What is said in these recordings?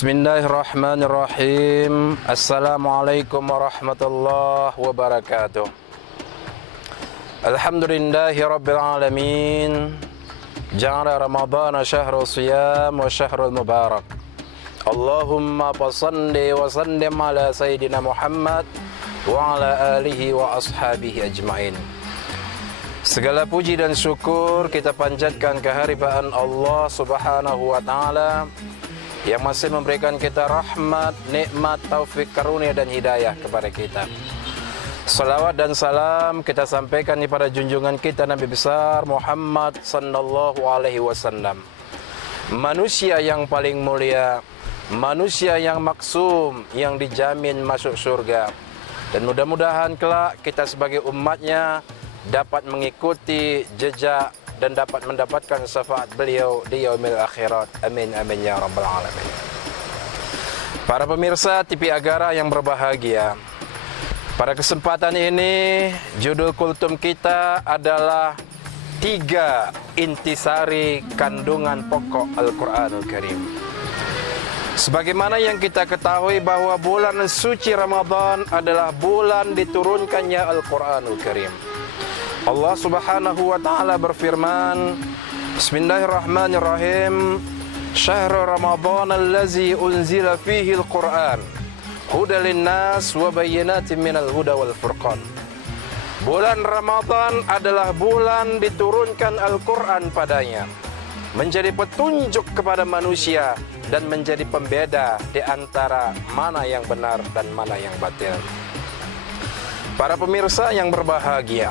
Bismillahirrahmanirrahim. Assalamualaikum warahmatullahi wabarakatuh. Alhamdulillahi rabbil alamin. Ja'ala Ramadhana syahrul siyam wa syahrul mubarak. Allahumma salli wa sallim ala Sayyidina Muhammad wa ala alihi wa ashabihi ajma'in. Segala puji dan syukur kita panjatkan kehadiran Allah Subhanahu wa taala yang masih memberikan kita rahmat, nikmat, taufik, karunia dan hidayah kepada kita. Salawat dan salam kita sampaikan kepada junjungan kita Nabi besar Muhammad sallallahu alaihi wasallam. Manusia yang paling mulia, manusia yang maksum, yang dijamin masuk surga. Dan mudah-mudahan kelak kita sebagai umatnya dapat mengikuti jejak dan dapat mendapatkan syafaat beliau di yaumil akhirat. Amin amin ya rabbal alamin. Para pemirsa TV Agara yang berbahagia, pada kesempatan ini judul kultum kita adalah 3 intisari kandungan pokok Al-Quranul Karim. Sebagaimana yang kita ketahui bahwa bulan suci Ramadan adalah bulan diturunkannya Al-Quranul Karim. Allah Subhanahu wa taala berfirman, Bismillahirrahmanirrahim. Syahrul Ramadan allazi unzila fihi al-Qur'an hudan lin-nas wa bayyinatin minal huda wal furqan. Bulan Ramadan adalah bulan diturunkan Al-Qur'an padanya, menjadi petunjuk kepada manusia dan menjadi pembeda di antara mana yang benar dan mana yang batil. Para pemirsa yang berbahagia,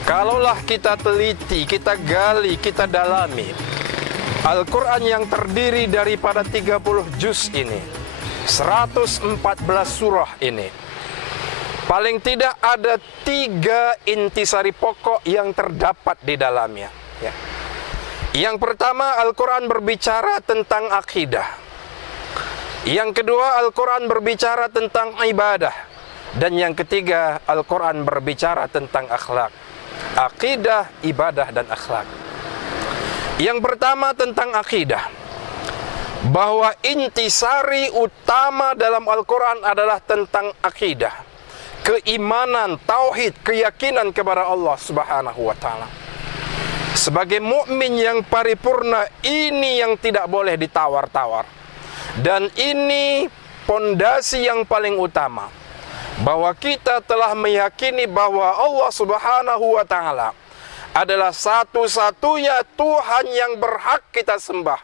kalaulah kita teliti, kita gali, kita dalami Al-Quran yang terdiri daripada 30 juz ini, 114 surah ini, paling tidak ada 3 intisari pokok yang terdapat di dalamnya. Yang pertama, Al-Quran berbicara tentang akidah. Yang kedua, Al-Quran berbicara tentang ibadah. Dan yang ketiga, Al-Quran berbicara tentang akhlak. Akidah, ibadah, dan akhlak. Yang pertama tentang akidah, bahwa intisari utama dalam Al-Quran adalah tentang akidah, keimanan, tauhid, keyakinan kepada Allah Subhanahu wa taala. Sebagai mukmin yang paripurna, ini yang tidak boleh ditawar-tawar. Dan ini pondasi yang paling utama, bahwa kita telah meyakini bahwa Allah Subhanahu wa taala adalah satu-satunya Tuhan yang berhak kita sembah.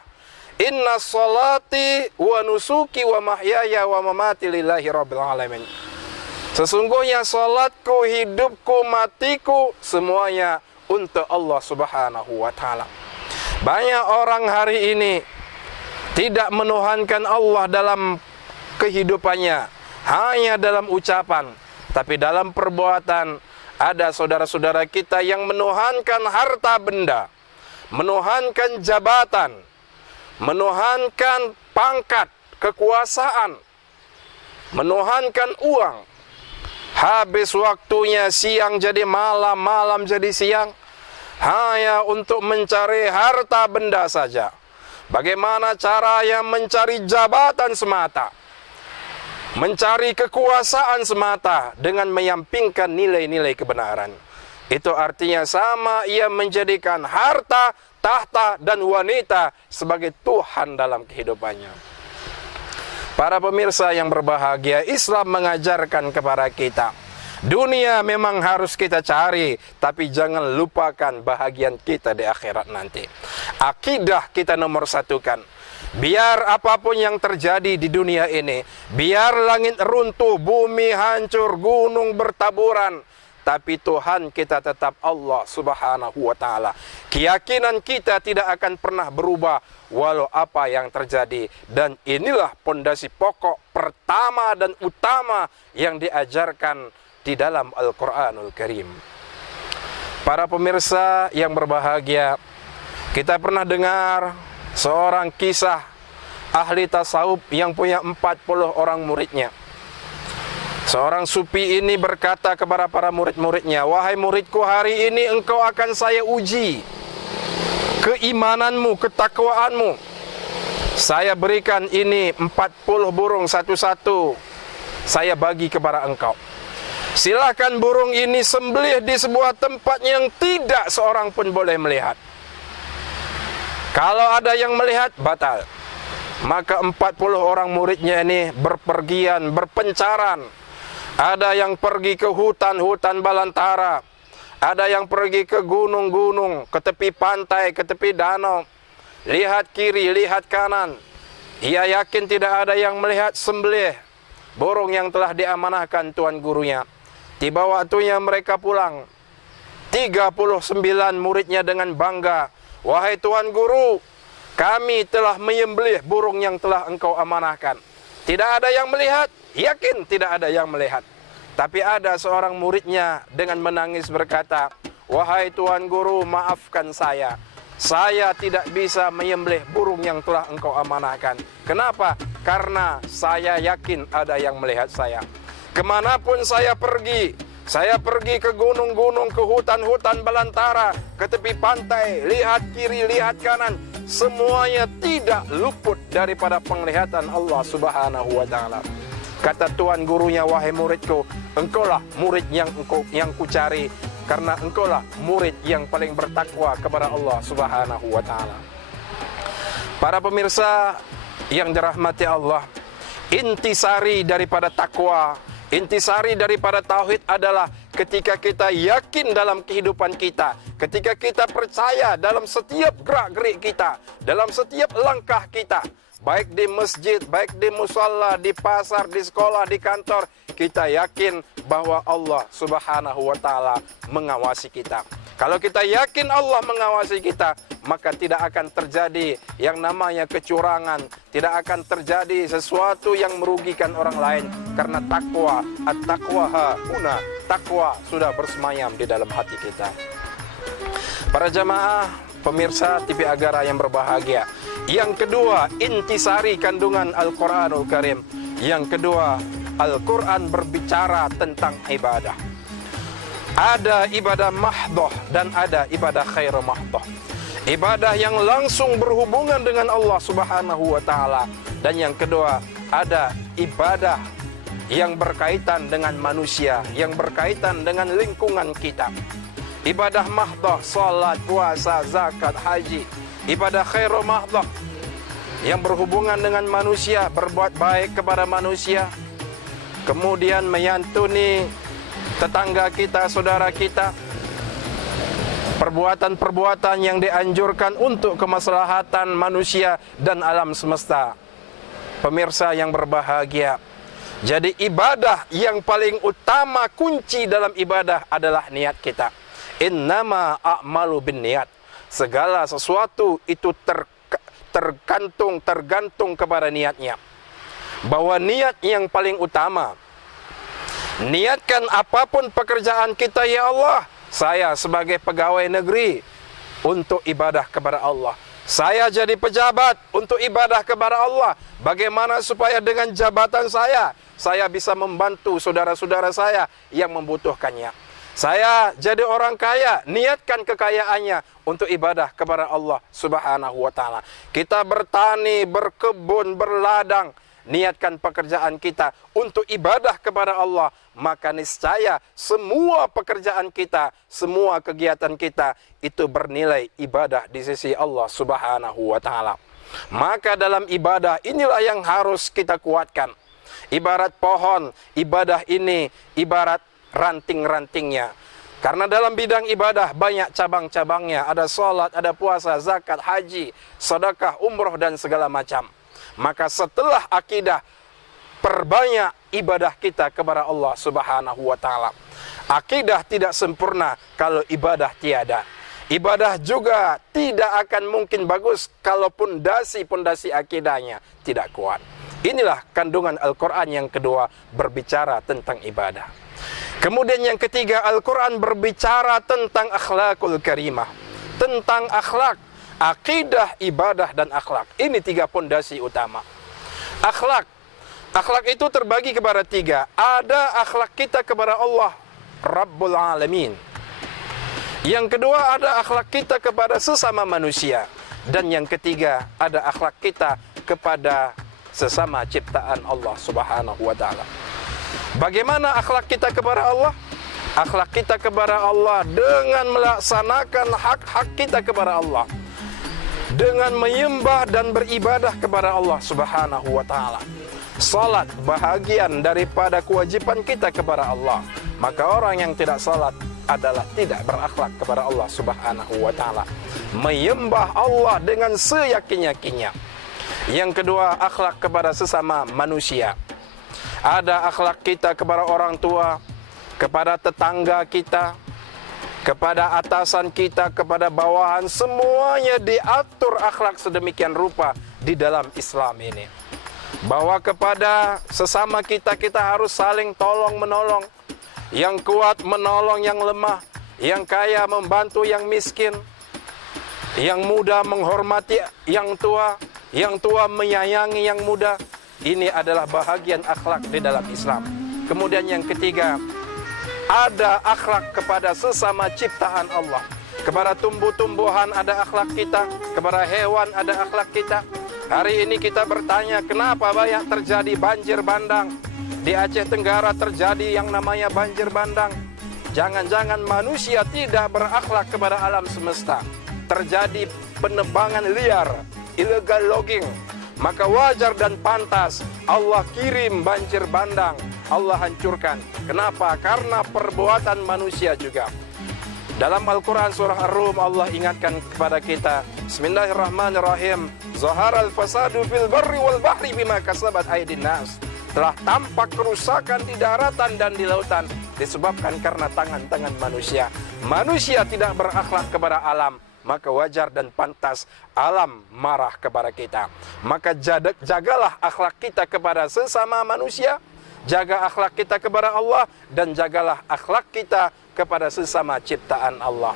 Inna salati wa nusuki wa mahyaya wa mamati lillahi rabbil alamin. Sesungguhnya salatku, hidupku, matiku semuanya untuk Allah Subhanahu wa taala. Banyak orang hari ini tidak menuhankan Allah dalam kehidupannya, hanya dalam ucapan, tapi dalam perbuatan. Ada saudara-saudara kita yang menuhankan harta benda, menuhankan jabatan, menuhankan pangkat, kekuasaan, menuhankan uang. Habis waktunya siang jadi malam, malam jadi siang, hanya untuk mencari harta benda saja. Bagaimana cara yang mencari jabatan semata, mencari kekuasaan semata dengan menyampingkan nilai-nilai kebenaran. Itu artinya sama ia menjadikan harta, tahta, dan wanita sebagai Tuhan dalam kehidupannya. Para pemirsa yang berbahagia, Islam mengajarkan kepada kita, dunia memang harus kita cari, tapi jangan lupakan bahagian kita di akhirat nanti. Akidah kita nomor satukan. Biar apapun yang terjadi di dunia ini, biar langit runtuh, bumi hancur, gunung bertaburan, tapi Tuhan kita tetap Allah Subhanahu wa taala. Keyakinan kita tidak akan pernah berubah walau apa yang terjadi. Dan inilah pondasi pokok pertama dan utama yang diajarkan di dalam Al-Quranul Karim. Para pemirsa yang berbahagia, kita pernah dengar seorang kisah ahli tasawuf yang punya 40 orang muridnya. Seorang sufi ini berkata kepada para murid-muridnya, wahai muridku, hari ini engkau akan saya uji keimananmu, ketakwaanmu. Saya berikan ini 40 burung satu-satu, saya bagi kepada engkau. Silakan burung ini sembelih di sebuah tempat yang tidak seorang pun boleh melihat. Kalau ada yang melihat, batal. Maka 40 orang muridnya ini berpergian, berpencaran. Ada yang pergi ke hutan-hutan belantara, ada yang pergi ke gunung-gunung, ke tepi pantai, ke tepi danau. Lihat kiri, lihat kanan. Ia yakin tidak ada yang melihat, sembelih burung yang telah diamanahkan tuan gurunya. Tiba waktunya mereka pulang. 39 muridnya dengan bangga, wahai tuan guru, kami telah menyembelih burung yang telah engkau amanahkan. Tidak ada yang melihat, yakin tidak ada yang melihat. Tapi ada seorang muridnya dengan menangis berkata, wahai tuan guru, maafkan saya. Saya tidak bisa menyembelih burung yang telah engkau amanahkan. Kenapa? Karena saya yakin ada yang melihat saya. Kemanapun saya pergi ke gunung-gunung, ke hutan-hutan belantara, ke tepi pantai, lihat kiri, lihat kanan, semuanya tidak luput daripada penglihatan Allah Subhanahu wa ta'ala. Kata tuan gurunya, wahai muridku, engkaulah murid yang kucari, karena engkaulah murid yang paling bertakwa kepada Allah Subhanahu wa ta'ala. Para pemirsa yang dirahmati Allah, intisari daripada takwa, intisari daripada tauhid adalah ketika kita yakin dalam kehidupan kita, ketika kita percaya dalam setiap gerak-gerik kita, dalam setiap langkah kita, baik di masjid, baik di musalla, di pasar, di sekolah, di kantor, kita yakin bahwa Allah Subhanahu wa ta'ala mengawasi kita. Kalau kita yakin Allah mengawasi kita, maka tidak akan terjadi yang namanya kecurangan, tidak akan terjadi sesuatu yang merugikan orang lain, karena takwa, at-taqwa hahuna, takwa sudah bersemayam di dalam hati kita. Para jamaah pemirsa TV Agara yang berbahagia, yang kedua, intisari kandungan Al-Quranul Karim. Yang kedua, Al-Quran berbicara tentang ibadah. Ada ibadah mahdoh dan ada ibadah khairu mahdoh. Ibadah yang langsung berhubungan dengan Allah Subhanahu wa ta'ala. Dan yang kedua, ada ibadah yang berkaitan dengan manusia, yang berkaitan dengan lingkungan kita. Ibadah mahdoh, salat, puasa, zakat, haji. Ibadah khairu mahdoh yang berhubungan dengan manusia, berbuat baik kepada manusia, kemudian menyantuni tetangga kita, saudara kita, perbuatan-perbuatan yang dianjurkan untuk kemaslahatan manusia dan alam semesta. Pemirsa yang berbahagia, jadi ibadah yang paling utama, kunci dalam ibadah adalah niat kita. Innama a'malu bin niat. Segala sesuatu itu tergantung kepada niatnya. Bahwa niat yang paling utama. Niatkan apapun pekerjaan kita, ya Allah, saya sebagai pegawai negeri untuk ibadah kepada Allah. Saya jadi pejabat untuk ibadah kepada Allah. Bagaimana supaya dengan jabatan saya bisa membantu saudara-saudara saya yang membutuhkannya. Saya jadi orang kaya, niatkan kekayaannya untuk ibadah kepada Allah Subhanahu wa ta'ala. Kita bertani, berkebun, berladang, niatkan pekerjaan kita untuk ibadah kepada Allah, maka niscaya semua pekerjaan kita, semua kegiatan kita itu bernilai ibadah di sisi Allah Subhanahu wa ta'ala. Maka dalam ibadah inilah yang harus kita kuatkan. Ibarat pohon, ibadah ini ibarat ranting-rantingnya. Karena dalam bidang ibadah banyak cabang-cabangnya. Ada salat, ada puasa, zakat, haji, sedekah, umroh, dan segala macam. Maka setelah akidah, perbanyak ibadah kita kepada Allah Subhanahu wa ta'ala. Akidah tidak sempurna kalau ibadah tiada. Ibadah juga tidak akan mungkin bagus kalau pondasi akidahnya tidak kuat. Inilah kandungan Al-Quran yang kedua, berbicara tentang ibadah. Kemudian yang ketiga, Al-Quran berbicara tentang akhlakul karimah. Tentang akhlak, akidah, ibadah, dan akhlak. Ini tiga pondasi utama. Akhlak. Akhlak itu terbagi kepada tiga. Ada akhlak kita kepada Allah Rabbul Alamin. Yang kedua, ada akhlak kita kepada sesama manusia. Dan yang ketiga, ada akhlak kita kepada sesama ciptaan Allah Subhanahu wa taala. Bagaimana akhlak kita kepada Allah? Akhlak kita kepada Allah dengan melaksanakan hak-hak kita kepada Allah, dengan menyembah dan beribadah kepada Allah Subhanahu wa taala. Salat bahagian daripada kewajiban kita kepada Allah. Maka orang yang tidak salat adalah tidak berakhlak kepada Allah Subhanahu wa taala. Menyembah Allah dengan seyakin-yakinnya. Yang kedua, akhlak kepada sesama manusia. Ada akhlak kita kepada orang tua, kepada tetangga kita, kepada atasan kita, kepada bawahan, semuanya diatur akhlak sedemikian rupa di dalam Islam ini. Bahwa kepada sesama kita, kita harus saling tolong-menolong. Yang kuat menolong yang lemah, yang kaya membantu yang miskin, yang muda menghormati yang tua menyayangi yang muda. Ini adalah bahagian akhlak di dalam Islam. Kemudian yang ketiga, ada akhlak kepada sesama ciptaan Allah. Kepada tumbuh-tumbuhan ada akhlak kita, kepada hewan ada akhlak kita. Hari ini kita bertanya, kenapa banyak terjadi banjir bandang? Di Aceh Tenggara terjadi yang namanya banjir bandang. Jangan-jangan manusia tidak berakhlak kepada alam semesta. Terjadi penebangan liar, illegal logging. Maka wajar dan pantas Allah kirim banjir bandang, Allah hancurkan. Kenapa? Karena perbuatan manusia juga. Dalam Al-Quran surah Ar-Rum Allah ingatkan kepada kita, Bismillahirrahmanirrahim, Zaharal fasadu fil barri wal bahri bima kasabat aydin nas. Telah tampak kerusakan di daratan dan di lautan disebabkan karena tangan-tangan manusia. Manusia tidak berakhlak kepada alam, maka wajar dan pantas alam marah kepada kita. Maka jagalah akhlak kita kepada sesama manusia, jaga akhlak kita kepada Allah, dan jagalah akhlak kita kepada sesama ciptaan Allah.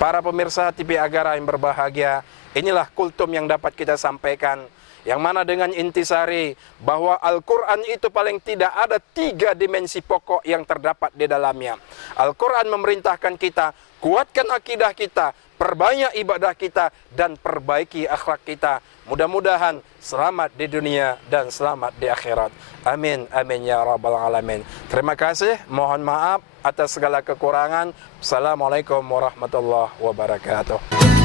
Para pemirsa TV Agara yang berbahagia, inilah kultum yang dapat kita sampaikan, yang mana dengan intisari bahwa Al-Quran itu paling tidak ada 3 dimensi pokok yang terdapat di dalamnya. Al-Quran memerintahkan kita, kuatkan akidah kita, perbanyak ibadah kita, dan perbaiki akhlak kita. Mudah-mudahan selamat di dunia dan selamat di akhirat. Amin, amin ya rabbal alamin. Terima kasih, mohon maaf atas segala kekurangan. Assalamualaikum warahmatullahi wabarakatuh.